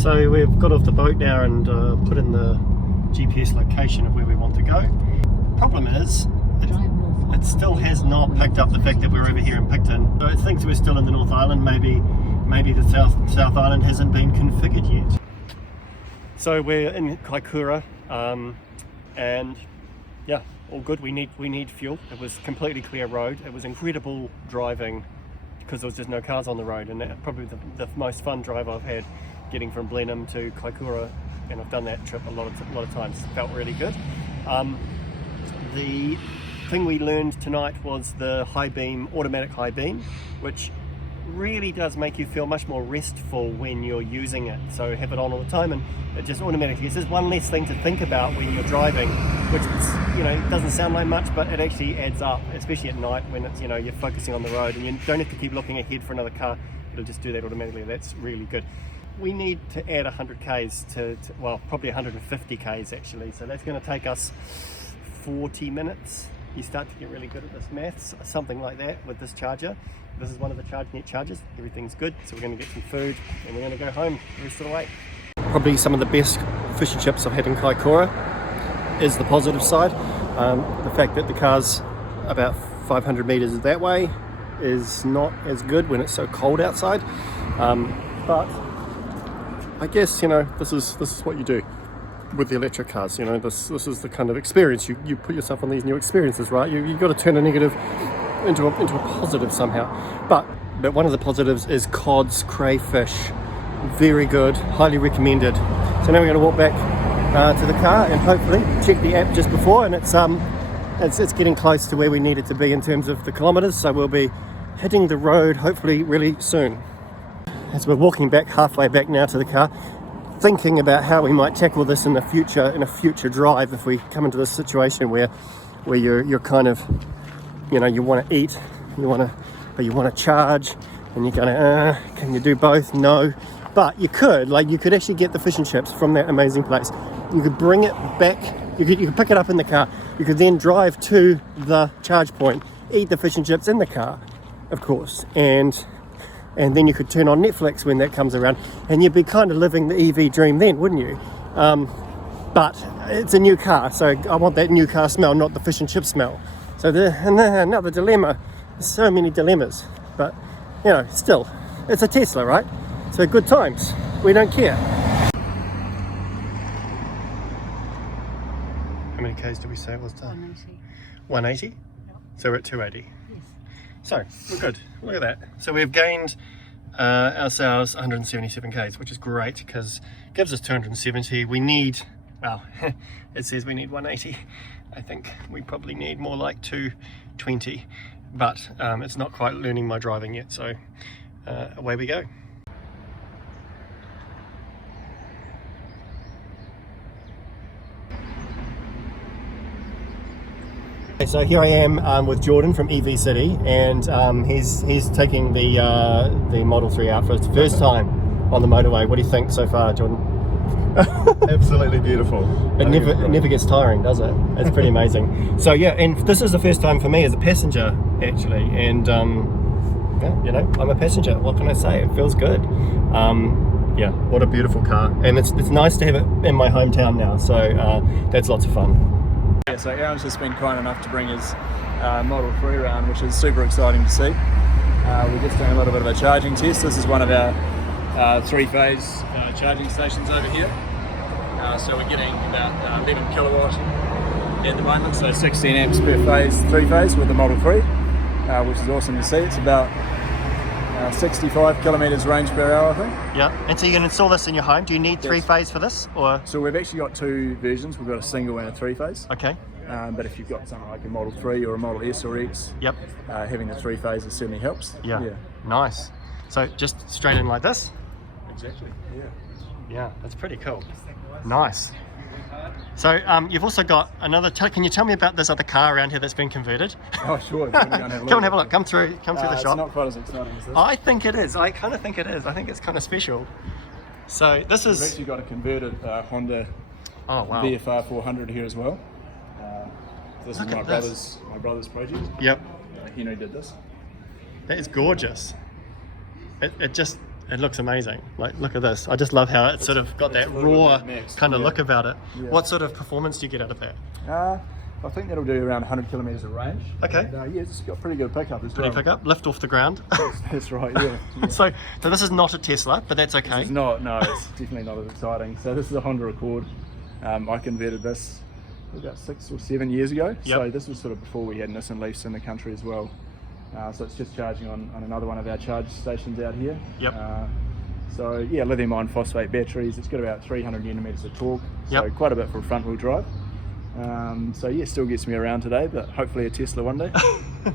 So we've got off the boat now and put in the GPS location of where we want to go. Problem is, it still has not picked up the fact that we're over here in Picton. So it thinks we're still in the North Island. Maybe the South Island hasn't been configured yet. So we're in Kaikoura, and yeah, all good. We need fuel. It was completely clear road. It was incredible driving because there was just no cars on the road, and that probably the most fun drive I've had, getting from Blenheim to Kaikoura, and I've done that trip a lot of times. It felt really good. The thing we learned tonight was the high beam, automatic high beam, which really does make you feel much more restful when you're using it. So have it on all the time, and it just automatically, it's just one less thing to think about when you're driving, which is, doesn't sound like much, but it actually adds up, especially at night when it's, you're focusing on the road and you don't have to keep looking ahead for another car. It'll just do that automatically. That's really good. We need to add 100 k's to well, probably 150 k's actually, so that's going to take us 40 minutes. You start to get really good at this maths, something like that with this charger. This is one of the ChargeNet chargers. Everything's good, so we're going to get some food and we're going to go home the rest of the way. Probably some of the best fish and chips I've had in Kaikoura is the positive side. The fact that the car's about 500 meters that way is not as good when it's so cold outside, but I guess this is what you do with the electric cars. This is the kind of experience you put yourself on, these new experiences, right? You've got to turn a negative into a positive somehow. But one of the positives is cod's crayfish. Very good, highly recommended. So now we're going to walk back to the car and hopefully check the app just before, and it's getting close to where we need it to be in terms of the kilometers, so we'll be hitting the road hopefully really soon. As we're walking back, halfway back now to the car, thinking about how we might tackle this in a future drive if we come into this situation where you're kind of, you want to eat, but you want to charge, and you're going can you do both? No. But you could actually get the fish and chips from that amazing place. You could bring it back, you could pick it up in the car, you could then drive to the charge point, eat the fish and chips in the car, of course, and then you could turn on Netflix when that comes around, and you'd be kind of living the EV dream then, wouldn't you? But it's a new car, so I want that new car smell, not the fish and chip smell. So another dilemma. There's so many dilemmas, but still, it's a Tesla, right? So good times. We don't care. How many Ks did we say it was done? 180. 180? Yep. So we're at 280. Yes. So we're good. Look at that. So we've gained ourselves 177 Ks, which is great because it gives us 270. We need, well, it says we need 180. I think we probably need more like 220, but it's not quite learning my driving yet, so away we go. So here I am with Jordan from EV City, and he's taking the Model 3 out for its first time on the motorway. What do you think so far, Jordan? Absolutely beautiful. It never gets tiring, does it? It's pretty amazing. So yeah, and this is the first time for me as a passenger actually, and yeah, I'm a passenger. What can I say? It feels good. Yeah, what a beautiful car, and it's nice to have it in my hometown now. So that's lots of fun. Yeah, so Aaron's just been kind enough to bring his Model 3 around, which is super exciting to see. We're just doing a little bit of a charging test. This is one of our three-phase charging stations over here. So we're getting about 11 kilowatt at the moment, so 16 amps per phase, three-phase with the Model 3, which is awesome to see. It's about 65 kilometres range per hour, I think. Yeah, and so you can install this in your home. Do you need three-phase for this, or? So we've actually got two versions. We've got a single and a three-phase. Okay. But if you've got something like a Model 3 or a Model S or X, yep, having the three phases certainly helps. Yeah. Nice. So just straight in like this? Exactly, yeah. Yeah, that's pretty cool. Nice. So you've also got another, can you tell me about this other car around here that's been converted? Oh sure, come and have a look, come through the shop. It's not quite as exciting as this. I think it is, I kind of think it is. I think it's kind of special. So this is... We've actually got a converted Honda VFR 400 here as well. This is my brother's project. Yep. Henry did this. That is gorgeous. It It looks amazing. Like, look at this. I just love how it's sort of got that raw Evnex, kind of yeah. look about it. Yeah. What sort of performance do you get out of that? I think that'll do around 100 kilometres of range. Okay. And, yeah, it's got pretty good pickup as Pretty well. pick up, lift off the ground. That's right, yeah. So this is not a Tesla, but that's okay. It's not, no, it's definitely not as exciting. So this is a Honda Accord. I converted this about 6 or 7 years ago. Yep. So this was sort of before we had Nissan Leafs in the country as well. So it's just charging on another one of our charge stations out here. Yep. So yeah, lithium iron phosphate batteries. It's got about 300 newton meters of torque. So Yep. quite a bit for a front wheel drive. So yeah, still gets me around today, but hopefully a Tesla one day.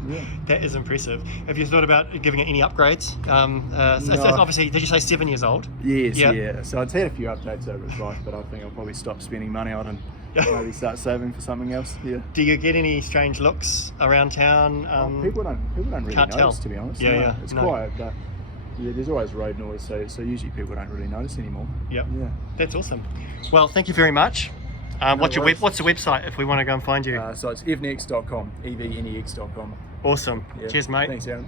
Yeah. That is impressive. Have you thought about giving it any upgrades? So No. obviously, did you say 7 years old? Yes, Yeah. yeah. So it's had a few updates over its life, but I think I'll probably stop spending money on it and maybe start saving for something else. Yeah. Do you get any strange looks around town? People don't really can't notice, tell. to be honest. Yeah, No, yeah, It's no. quiet, but yeah, there's always road noise, so usually people don't really notice anymore. Yep. Yeah. That's awesome. Well, thank you very much. What's worries. the website if we want to go and find you? So it's evnex.com, evnex.com. Awesome. Yeah. Cheers, mate. Thanks, Aaron.